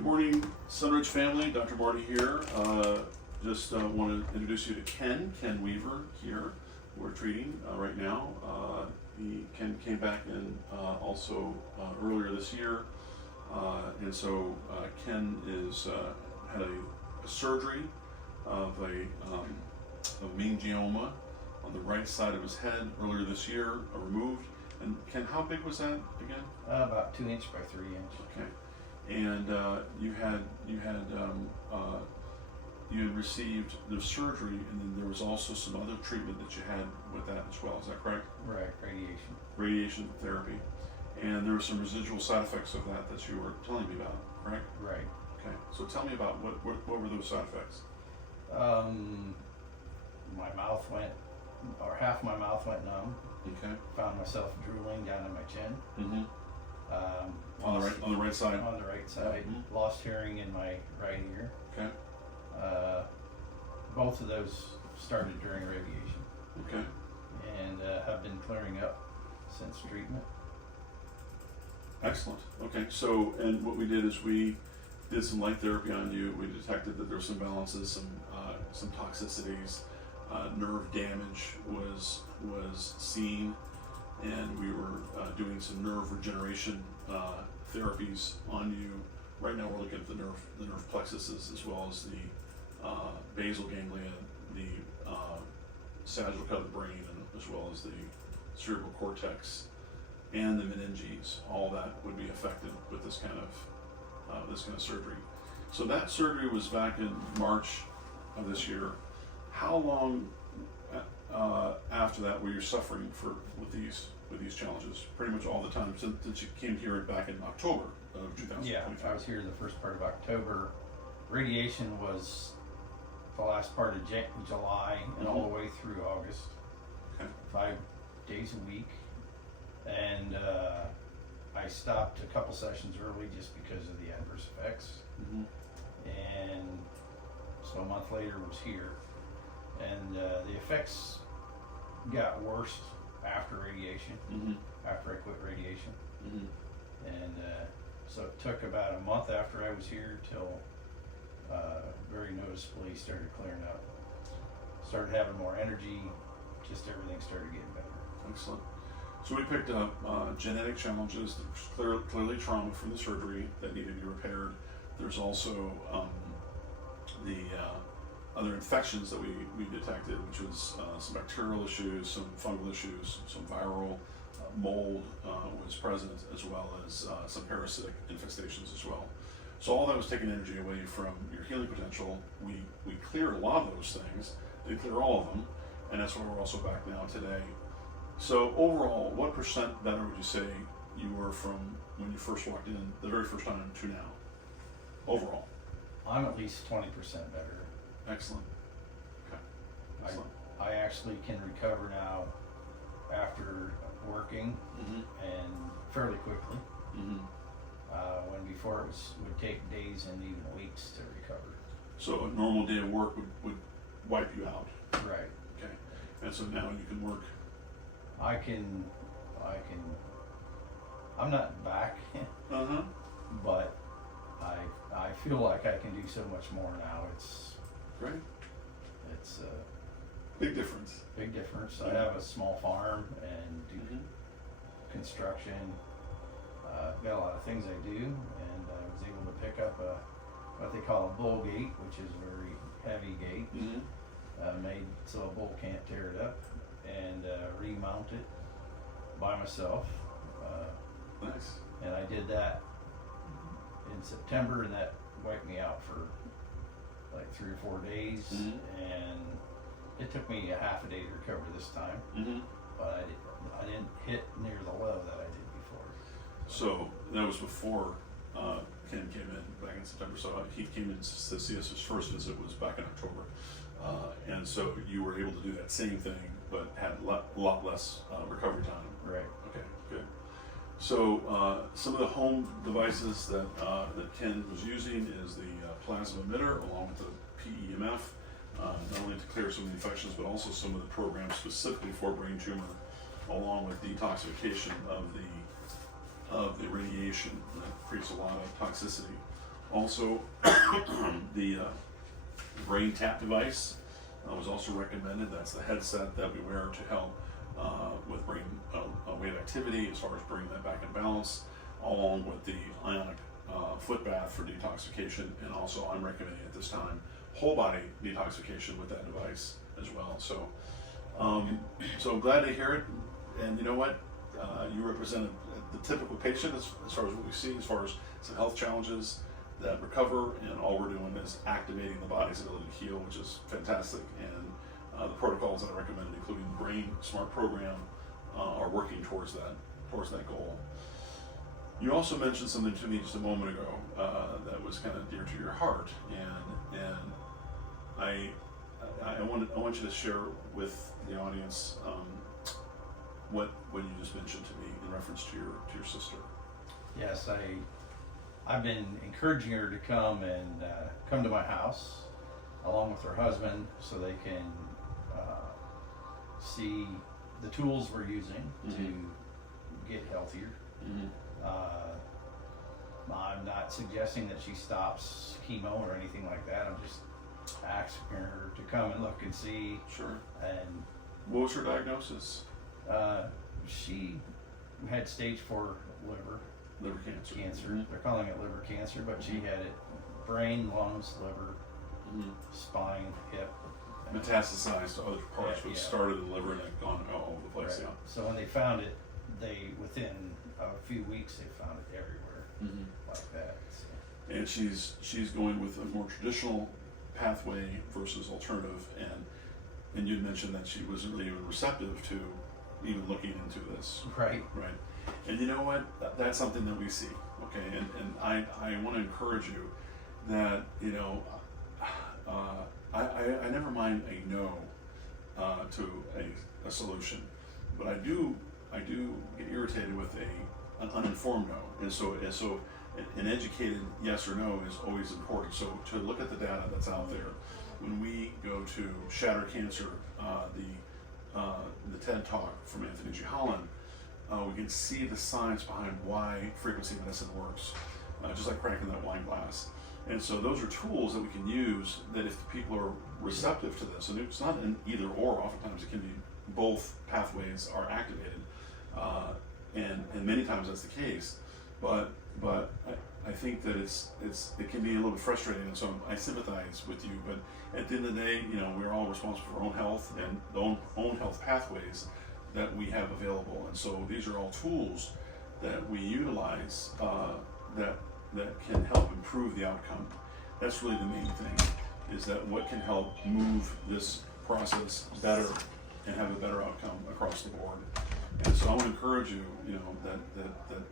Good morning, Sunridge family. Dr. Marty here. Just want to introduce you to Ken Weaver here. We're treating right now. Ken came back in also earlier this year, and so Ken is had a surgery of a meningioma on the right side of his head earlier this year, removed. And Ken, how big was that again? About 2 inch by 3 inch. Okay. And you had received the surgery, and then there was also some other treatment that you had with that as well. Is that correct? Right, radiation. Radiation therapy, and there were some residual side effects of that you were telling me about, correct? Right. Okay. So tell me about what were those side effects? My mouth went, or half my mouth went numb. Okay. Found myself drooling down in my chin. Mm-hmm. On the right side. On the right side. Mm-hmm. Lost hearing in my right ear. Okay. Both of those started during radiation. Okay. And have been clearing up since treatment. Excellent. Okay. So, and what we did is we did some light therapy on you. We detected that there were some balances, some toxicities, nerve damage was seen, and we were doing some nerve regeneration therapies on you. Right now, we're looking at the nerve plexuses as well as the basal ganglia, the sagittal cut of the brain, and as well as the cerebral cortex and the meninges. All that would be affected with this kind of surgery. So that surgery was back in March of this year. How long after that were you suffering with these challenges? Pretty much all the time since you came here back in October of 2023. Yeah, I was here the first part of October. Radiation was the last part of July and all the way through August. Okay. 5 days a week. And I stopped a couple sessions early just because of the adverse effects. Mm-hmm. And so a month later was here. And the effects got worse after radiation, Mm-hmm. after I quit radiation. Mm-hmm. And so it took about a month after I was here till very noticeably started clearing up. Started having more energy, just everything started getting better. Excellent. So we picked up genetic challenges, clearly trauma from the surgery that needed to be repaired. There's also the other infections that we detected, which was some bacterial issues, some fungal issues, some viral mold was present, as well as some parasitic infestations as well. So all that was taking energy away from your healing potential. We cleared a lot of those things, didn't clear all of them, and that's why we're also back now today. So overall, what % better would you say you were from when you first walked in the very first time to now? Overall. I'm at least 20% better. Excellent. Okay. Excellent. I actually can recover now after working Mm-hmm. and fairly quickly. Mm-hmm. When before would take days and even weeks to recover. So a normal day of work would wipe you out. Right. Okay. And so now you can work. I'm not back, Uh-huh. but I feel like I can do so much more now. It's Great. a Big difference. big difference. I have a small farm and do Mm-hmm. construction. Got a lot of things I do, and I was able to pick up what they call a bull gate, which is a very heavy gate, Mm-hmm. made so a bull can't tear it up, and remount it by myself. Nice. And I did that in September, and that wiped me out for like 3 or 4 days. Mhm. And it took me a half a day to recover this time, Mm-hmm. but I didn't hit near the low that I did before. So that was before Ken came in back in September. So he came in to see us. His first visit was back in October, and so you were able to do that same thing, but had a lot less recovery time. Right. Okay, good. So some of the home devices that Ken was using is the plasma emitter along with the PEMF, not only to clear some of the infections, but also some of the programs specifically for brain tumor, along with detoxification of the radiation that creates a lot of toxicity. Also, the brain tap device was also recommended. That's the headset that we wear to help with brain wave activity as far as bringing that back in balance, along with the ionic foot bath for detoxification. And also, I'm recommending at this time whole body detoxification with that device as well. So, so I'm glad to hear it. And you know what? You represented the typical patient as far as what we see, as far as some health challenges that recover, and all we're doing is activating the body's ability to heal, which is fantastic. And the protocols that I recommended, including the Brain Smart program, are working towards that goal. You also mentioned something to me just a moment ago that was kind of dear to your heart, and I want you to share with the audience what you just mentioned to me in reference to your sister. Yes, I've been encouraging her to come to my house along with her husband so they can see the tools we're using to get healthier. I'm not suggesting that she stops chemo or anything like that. I'm just asking her to come and look and see. Sure. And what was her diagnosis? She had stage 4 liver cancer. They're calling it liver cancer, but she had it brain, lungs, liver, spine, hip. Metastasized to other parts, which Yeah. started in the liver and had gone all over the place. Right. Yeah. So when they found it, within a few weeks they found it everywhere, like that. So. And she's going with a more traditional pathway versus alternative, and you mentioned that she wasn't really even receptive to even looking into this. Right. Right. And you know what? That's something that we see. Okay. And I want to encourage you that, you know, I never mind a no to a solution, but I do get irritated with an uninformed no. And so an educated yes or no is always important. So to look at the data that's out there, when we go to Shatter Cancer, the TED Talk from Anthony G. Holland, we can see the science behind why frequency medicine works, just like cracking that wine glass. And so those are tools that we can use that if the people are receptive to this, and it's not an either or, oftentimes it can be both pathways are activated, and many times that's the case, but I think that it can be a little bit frustrating, and so I sympathize with you, but at the end of the day, you know, we're all responsible for our own health and the own health pathways that we have available, and so these are all tools that we utilize that can help improve the outcome. That's really the main thing, is that what can help move this process better and have a better outcome across the board. And so I want to encourage you, you know, that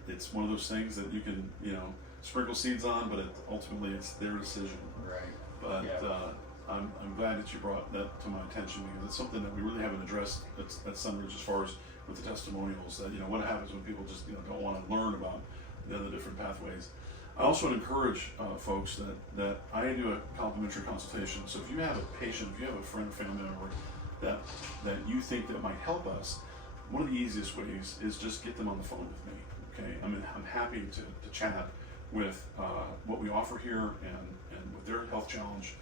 it's one of those things that you can, you know, sprinkle seeds on, but ultimately it's their decision. Right. But Yeah. I'm glad that you brought that to my attention, because it's something that we really haven't addressed at Sunridge as far as with the testimonials, that, you know, what happens when people just, you know, don't want to learn about the other different pathways. I also would encourage folks that I do a complimentary consultation. So if you have a patient, if you have a friend or family member that you think that might help us, one of the easiest ways is just get them on the phone with me. Okay, I'm happy to chat with what we offer here and with their health challenge.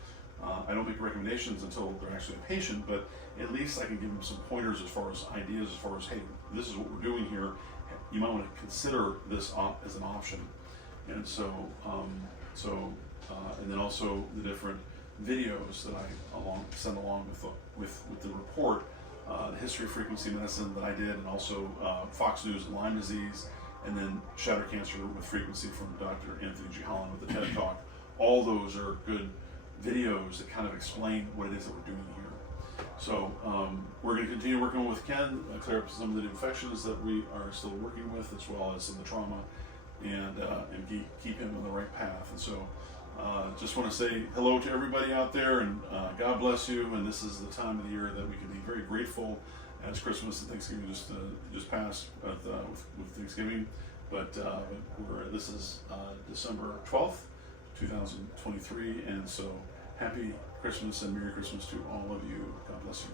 I don't make recommendations until they're actually a patient, but at least I can give them some pointers as far as ideas, as far as, hey, this is what we're doing here. You might want to consider this as an option. And so, and then also the different videos that I send along with the report, the history of frequency medicine that I did, and also Fox News and Lyme disease, and then Shatter Cancer with frequency from Dr. Anthony G. Holland with the TED Talk. All those are good videos that kind of explain what it is that we're doing here. So we're going to continue working with Ken, clear up some of the infections that we are still working with, as well as some of the trauma, and keep him on the right path. And so just want to say hello to everybody out there, and God bless you. And this is the time of the year that we can be very grateful, as Christmas and Thanksgiving just passed with Thanksgiving. But this is December 12th, 2023, and so happy Christmas and Merry Christmas to all of you. God bless you.